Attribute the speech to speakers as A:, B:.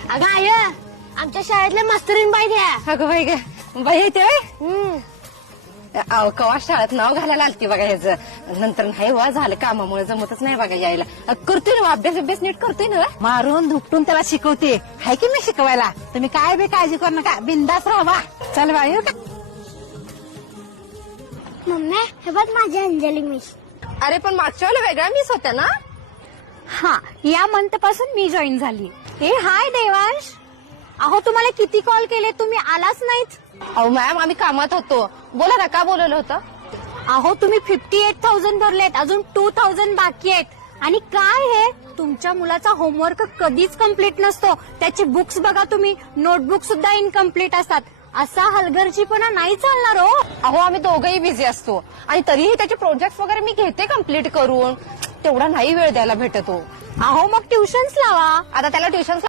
A: अगं आय आमच्या शाळेतल्या मास्तरीन बाई द्या.
B: अगं बाई ग बाई येते कवा शाळेत नाव घालायला आलती बघा ह्याचं. नंतर नाही वा झालं कामामुळे जमतच नाही बघा यायला. करतोय ना अभ्यास नीट करतोय ना.
C: मारून धुपटून त्याला शिकवते. हाय की मी शिकवायला. तुम्ही काय बी काळजी करू नका. बिंदास राहा. चल बाई येऊ का?
A: मम्मी हे बघ माझी अंजली मिस.
B: अरे पण मागच्या वेळेला वेगळ्या मिस होत्या ना.
D: हा या मंथ पासून मी जॉईन झाली. हे हाय देवांश. अहो तुम्हाला किती कॉल केले तुम्ही आलाच नाहीत.
B: अहो मॅम आम्ही कामात होतो. बोला ना का बोलवलं होतं.
D: अहो तुम्ही 58,000 भरलेत अजून 2,000 बाकी आहेत. आणि काय हे तुमच्या मुलाचा होमवर्क कधीच कम्प्लीट नसतो. त्याचे बुक्स बघा तुम्ही नोटबुक सुद्धा इनकम्प्लीट असतात. असा हलगर्जीपणा नाही चालणार हो.
B: अहो आम्ही दोघंही बिझी असतो आणि तरीही त्याचे प्रोजेक्ट वगैरे मी घेते कम्प्लीट करून. तेवढा नाही वेळ द्यायला भेटतो.
D: अहो मग ट्युशन्स लावा.
B: आता त्याला ट्युशन